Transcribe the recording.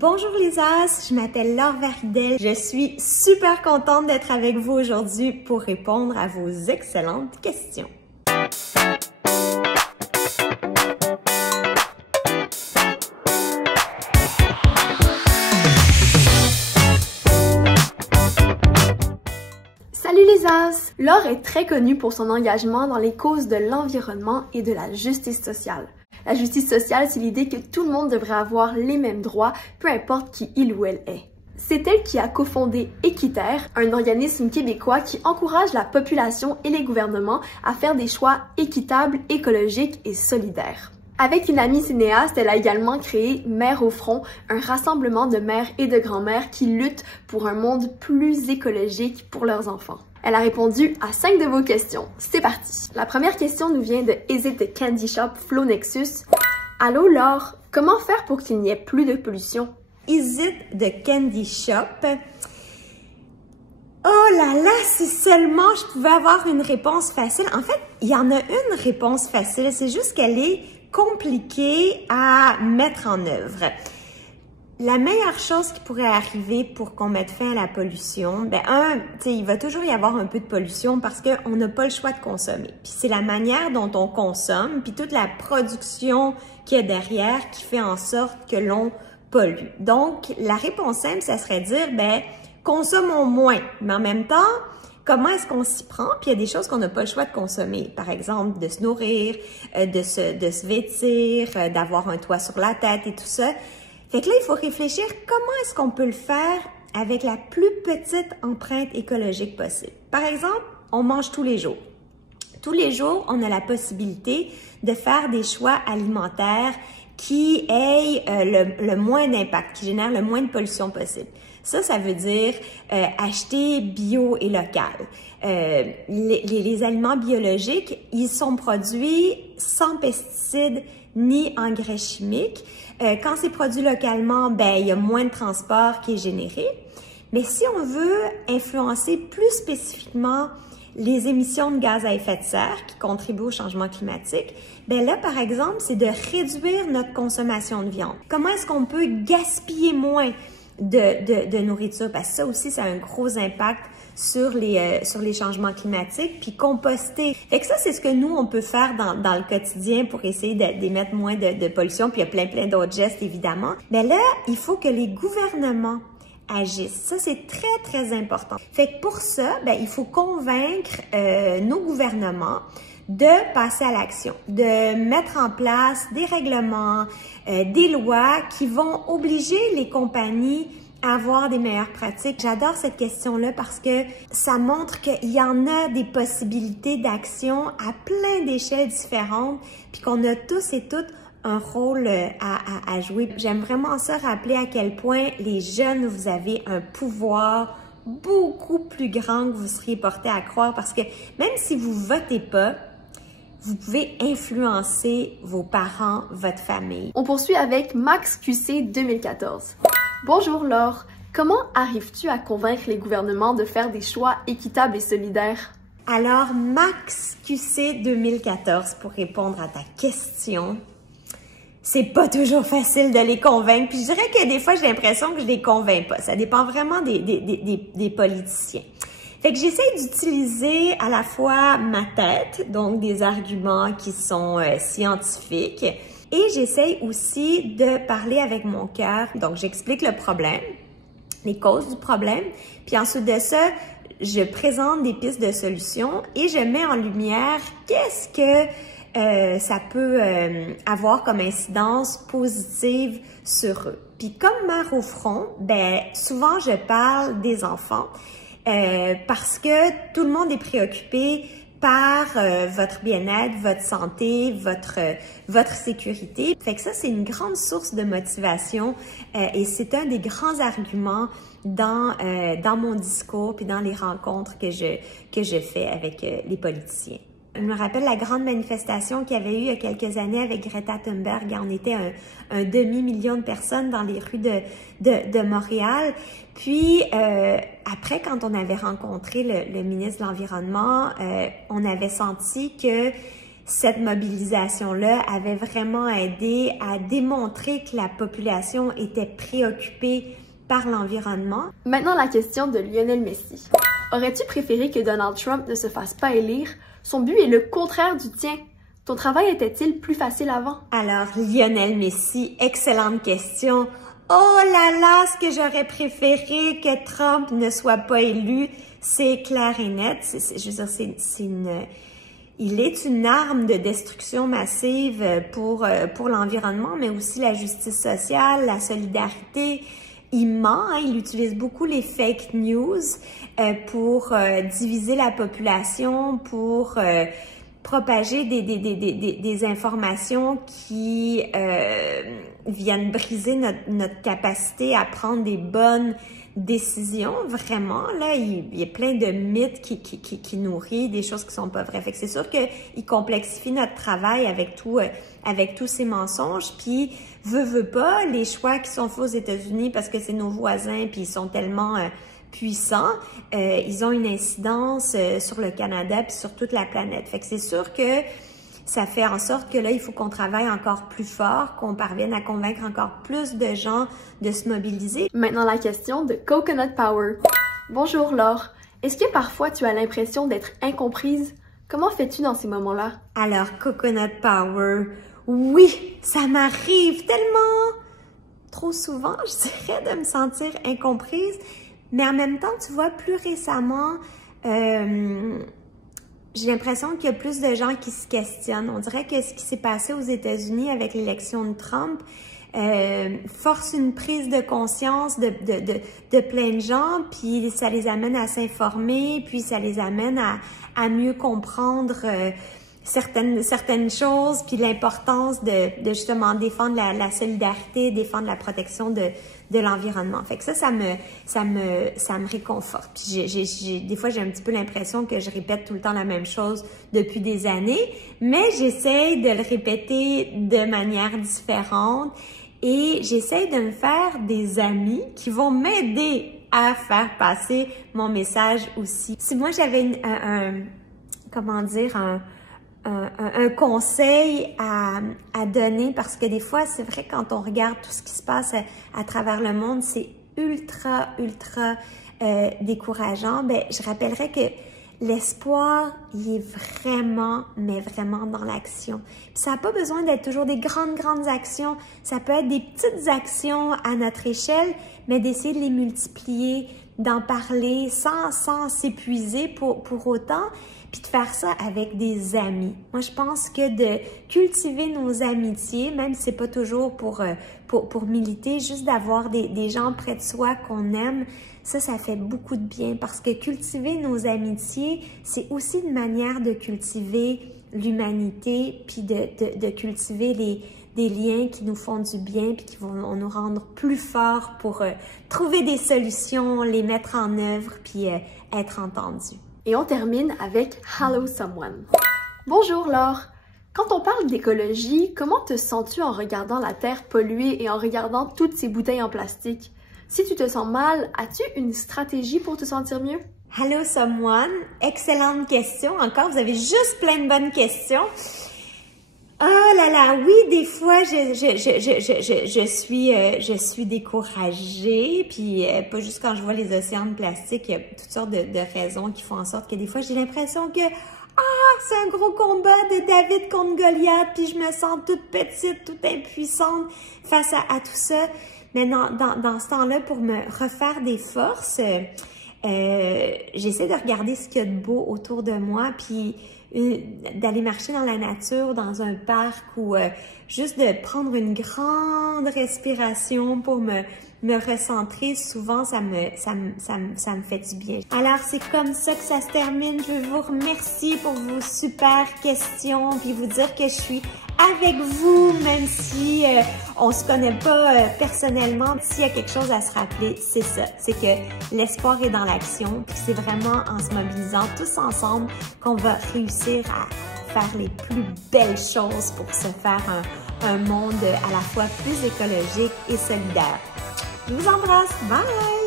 Bonjour les As, je m'appelle Laure Varidel. Je suis super contente d'être avec vous aujourd'hui pour répondre à vos excellentes questions. Salut les As! Laure est très connue pour son engagement dans les causes de l'environnement et de la justice sociale. La justice sociale, c'est l'idée que tout le monde devrait avoir les mêmes droits, peu importe qui il ou elle est. C'est elle qui a cofondé Équiterre, un organisme québécois qui encourage la population et les gouvernements à faire des choix équitables, écologiques et solidaires. Avec une amie cinéaste, elle a également créé Mères au front, un rassemblement de mères et de grands-mères qui luttent pour un monde plus écologique pour leurs enfants. Elle a répondu à 5 de vos questions. C'est parti! La première question nous vient de Is it the Candy Shop Flow Nexus. Allô Laure, comment faire pour qu'il n'y ait plus de pollution? Is it the Candy Shop? Oh là là, si seulement je pouvais avoir une réponse facile. En fait, il y en a une réponse facile, c'est juste qu'elle est compliquée à mettre en œuvre. La meilleure chose qui pourrait arriver pour qu'on mette fin à la pollution, il va toujours y avoir un peu de pollution parce qu'on n'a pas le choix de consommer. Puis c'est la manière dont on consomme, puis toute la production qu'il y a derrière qui fait en sorte que l'on pollue. Donc, la réponse simple, ça serait de dire, consommons moins. Mais en même temps, comment est-ce qu'on s'y prend? Puis il y a des choses qu'on n'a pas le choix de consommer. Par exemple, de se nourrir, de se vêtir, d'avoir un toit sur la tête et tout ça. Fait que là, il faut réfléchir comment est-ce qu'on peut le faire avec la plus petite empreinte écologique possible. Par exemple, on mange tous les jours. Tous les jours, on a la possibilité de faire des choix alimentaires qui aient le moins d'impact, qui génèrent le moins de pollution possible. Ça veut dire acheter bio et local. Les aliments biologiques, ils sont produits sans pesticides ni engrais chimiques. Quand c'est produit localement, il y a moins de transport qui est généré. Mais si on veut influencer plus spécifiquement les émissions de gaz à effet de serre qui contribuent au changement climatique, là, par exemple, c'est de réduire notre consommation de viande. Comment est-ce qu'on peut gaspiller moins de nourriture? Parce que ça aussi, ça a un gros impact sur les changements climatiques, puis composter. Fait que ça, c'est ce que nous, on peut faire dans le quotidien pour essayer d'émettre moins de pollution, puis il y a plein d'autres gestes, évidemment. Mais là, il faut que les gouvernements agissent. Ça, c'est très important. Fait que pour ça, il faut convaincre nos gouvernements de passer à l'action, de mettre en place des règlements, des lois qui vont obliger les compagnies à avoir des meilleures pratiques. J'adore cette question-là parce que ça montre qu'il y en a des possibilités d'action à plein d'échelles différentes, puis qu'on a tous et toutes un rôle à jouer. J'aime vraiment ça rappeler à quel point les jeunes, vous avez un pouvoir beaucoup plus grand que vous seriez porté à croire parce que même si vous votez pas, vous pouvez influencer vos parents, votre famille. On poursuit avec Max QC 2014. Bonjour Laure, comment arrives-tu à convaincre les gouvernements de faire des choix équitables et solidaires? Alors, Max QC 2014, pour répondre à ta question, c'est pas toujours facile de les convaincre. Puis je dirais que des fois, j'ai l'impression que je les convainc pas. Ça dépend vraiment des politiciens. Fait que j'essaie d'utiliser à la fois ma tête, donc des arguments qui sont scientifiques, et j'essaie aussi de parler avec mon cœur. Donc, j'explique le problème, les causes du problème, puis ensuite de ça, je présente des pistes de solutions et je mets en lumière qu'est-ce que ça peut avoir comme incidence positive sur eux. Puis comme Mères au front, souvent je parle des enfants parce que tout le monde est préoccupé par votre bien-être, votre santé, votre sécurité. Fait que ça, c'est une grande source de motivation et c'est un des grands arguments dans mon discours puis dans les rencontres que je fais avec les politiciens. Je me rappelle la grande manifestation qu'il y avait eu il y a quelques années avec Greta Thunberg. On était un demi-million de personnes dans les rues de Montréal. Puis, après, quand on avait rencontré le ministre de l'Environnement, on avait senti que cette mobilisation-là avait vraiment aidé à démontrer que la population était préoccupée par l'environnement. Maintenant, la question de Lionel Messi. Aurais-tu préféré que Donald Trump ne se fasse pas élire? Son but est le contraire du tien. Ton travail était-il plus facile avant? Alors, Lionel Messi, excellente question. Oh là là, ce que j'aurais préféré que Trump ne soit pas élu, c'est clair et net. Je veux dire, il est une arme de destruction massive pour l'environnement, mais aussi la justice sociale, la solidarité. Il ment, hein, il utilise beaucoup les fake news pour diviser la population, pour propager des informations qui viennent briser notre capacité à prendre des bonnes décisions. Vraiment, là, il y a plein de mythes qui nourrissent des choses qui sont pas vraies. Fait que c'est sûr qu'il complexifie notre travail avec tous ces mensonges. Puis, veut pas, les choix qui sont faits aux États-Unis parce que c'est nos voisins, puis ils sont tellement puissants, ils ont une incidence sur le Canada puis sur toute la planète. Fait que c'est sûr que ça fait en sorte que là, il faut qu'on travaille encore plus fort, qu'on parvienne à convaincre encore plus de gens de se mobiliser. Maintenant, la question de Coconut Power. Bonjour Laure. Est-ce que parfois tu as l'impression d'être incomprise? Comment fais-tu dans ces moments-là? Alors, Coconut Power, oui, ça m'arrive tellement trop souvent, je dirais, de me sentir incomprise. Mais en même temps, tu vois, plus récemment, j'ai l'impression qu'il y a plus de gens qui se questionnent. On dirait que ce qui s'est passé aux États-Unis avec l'élection de Trump force une prise de conscience de plein de gens, puis ça les amène à s'informer, puis ça les amène à mieux comprendre certaines choses, puis l'importance de justement défendre la solidarité, défendre la protection de l'environnement. Fait que ça me réconforte. Puis des fois, j'ai un petit peu l'impression que je répète tout le temps la même chose depuis des années, mais j'essaie de le répéter de manière différente et j'essaie de me faire des amis qui vont m'aider à faire passer mon message aussi. Si moi, j'avais un conseil à donner, parce que des fois, c'est vrai, quand on regarde tout ce qui se passe à travers le monde, c'est ultra décourageant. Ben, je rappellerais que l'espoir, il est vraiment, mais vraiment dans l'action. Ça n'a pas besoin d'être toujours des grandes actions. Ça peut être des petites actions à notre échelle, mais d'essayer de les multiplier, d'en parler sans s'épuiser pour autant, puis de faire ça avec des amis. Moi, je pense que de cultiver nos amitiés, même si c'est pas toujours pour militer, juste d'avoir des gens près de soi qu'on aime, ça fait beaucoup de bien, parce que cultiver nos amitiés, c'est aussi une manière de cultiver l'humanité, puis de cultiver des liens qui nous font du bien, puis qui vont nous rendre plus forts pour trouver des solutions, les mettre en œuvre, puis être entendus. Et on termine avec Hello Someone. Bonjour Laure. Quand on parle d'écologie, comment te sens-tu en regardant la terre polluée et en regardant toutes ces bouteilles en plastique? Si tu te sens mal, as-tu une stratégie pour te sentir mieux? Hello Someone, excellente question. Encore, vous avez juste plein de bonnes questions. Oh là là, oui, des fois, je suis découragée, puis pas juste quand je vois les océans de plastique, il y a toutes sortes de raisons qui font en sorte que des fois, j'ai l'impression que c'est un gros combat de David contre Goliath, puis je me sens toute petite, toute impuissante face à tout ça. Mais dans ce temps-là, pour me refaire des forces, j'essaie de regarder ce qu'il y a de beau autour de moi, puis d'aller marcher dans la nature, dans un parc, ou juste de prendre une grande respiration pour me recentrer. Souvent, ça me fait du bien. Alors, c'est comme ça que ça se termine. Je vous remercie pour vos super questions, puis vous dire que je suis avec vous, même si on se connaît pas personnellement. S'il y a quelque chose à se rappeler, c'est ça. C'est que l'espoir est dans l'action, puis c'est vraiment en se mobilisant tous ensemble qu'on va réussir à faire les plus belles choses pour se faire un monde à la fois plus écologique et solidaire. Je vous embrasse. Bye!